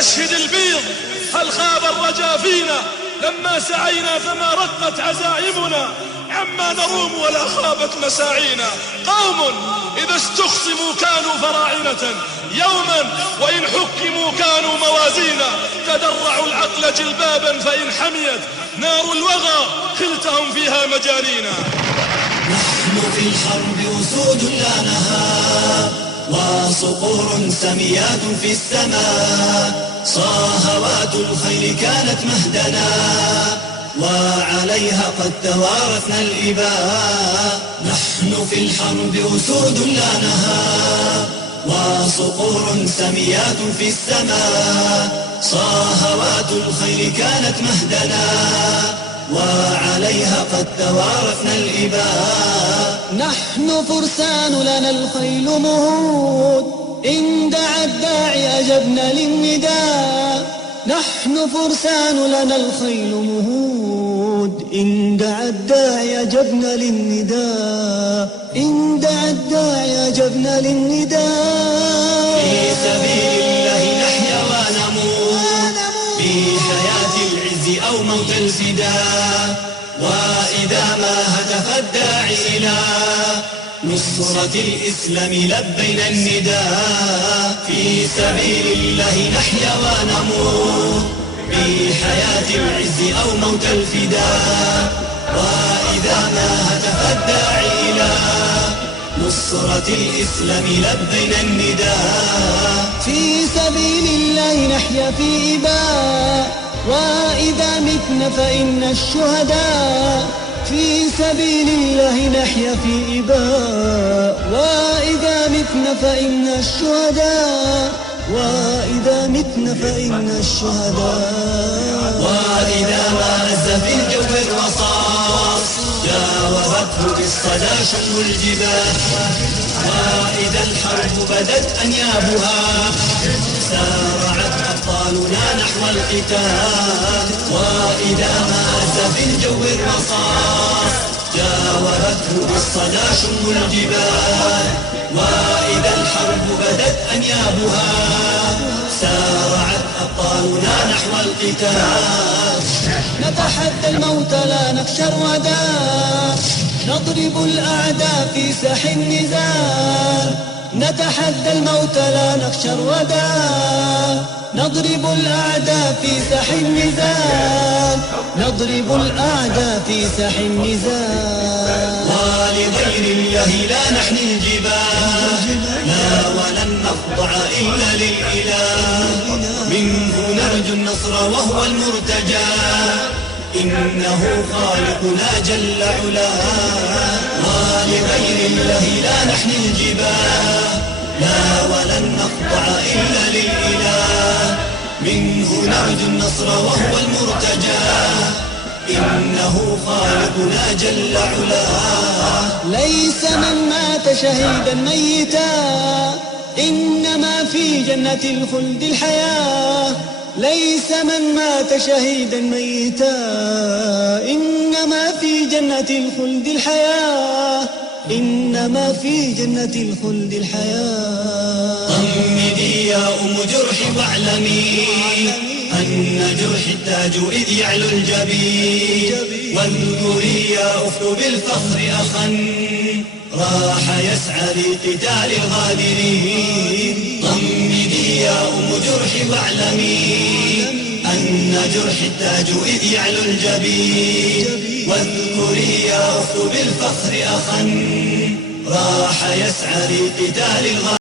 نستشهد البيض هل خاب الرجا فينا لما سعينا فما رقت عزائمنا عما نروم ولا خابت مساعينا. قوم إذا استخصموا كانوا فراعنة يوما وإن حكموا كانوا موازينا. تدرعوا العقل جلبابا فإن حميت نار الوغى خلتهم فيها مجارينا. نحن في الحرب أسود لا نهاب وصقور سميات في السماء. صاهوات الخيل كانت مهدنا وعليها قد توارثنا الإباء. نحن في الحرب أسود لا نهاب وصقور سميات في السماء. صاهوات الخيل كانت مهدنا وعليها قد توارثنا الإباء. نحن فرسان لنا الخيل مهود إن دعا الداعي أجبنا للنداء. نحن فرسان لنا الخيل مهود إن دعا الداعي أجبنا للنداء. إن دعا الداعي أجبنا للنداء. في سبيل الله نحيا ونموت في حياة العز أو موت الفداء. وإذا ما هتف الداعي إلى نصرة الإسلام لبينا النداء. في سبيل الله نحيا ونموت في حياة العز أو موت الفداء. وإذا ما هتف الداعي إلى نصرة الإسلام لبينا النداء. في سبيل الله نحيا في إباء وإذا متنا فإن الشهداء. في سبيل الله نحيا في إباء وإذا متنا فإن الشهداء. وإذا متنا فإن الشهداء. وإذا ما هز في الجو الرصاص جاوبته بالصدى شم الجبال. وإذا الحرب بدت أنيابها سارعت أبطالنا نحو القتال. وإذا ما هز في الجو الرصاص جاوبته بالصدى شم الجبال. وإذا الحرب بدت أنيابها سارعت أبطالنا نحو القتال. نتحدى الموت لا نخشى الردى نضرب الأعداء في ساح النزال. نتحدى الموت لا نخشى الردى نضرب الأعداء في ساح النزال. نضرب الأعداء في ساح النزال. ولغير الله لا نحني الجبال لا ولن نخضع إلا للإله. منه نرجو النصر وهو المرتجى إنه خالقنا جل علاه. ولغير الله لا نحني الجبال لا ولن نخضع إلا للإله. منه نرجو النصر وهو المرتجى إنه خالقنا جل علاه. ليس من مات شهيدا ميتا إنما في جنة الخلد الحياة. ليس من مات شهيدا ميتا إنما في جنة الخلد الحياة. إنما في جنة الخلد الحياة. طمدي يا أم جرح واعلمي أن جرح التاج إذ يعلو الجبين. واذكري يا أخت بالفخر أخا راح يسعى لقتال الغادرين. طمدي يا أم جرح واعلمي أن جرح التاج إذ يعلو الجبين. واذكري يا أخت بالفخر أخا راح يسعى لقتال الغادرين.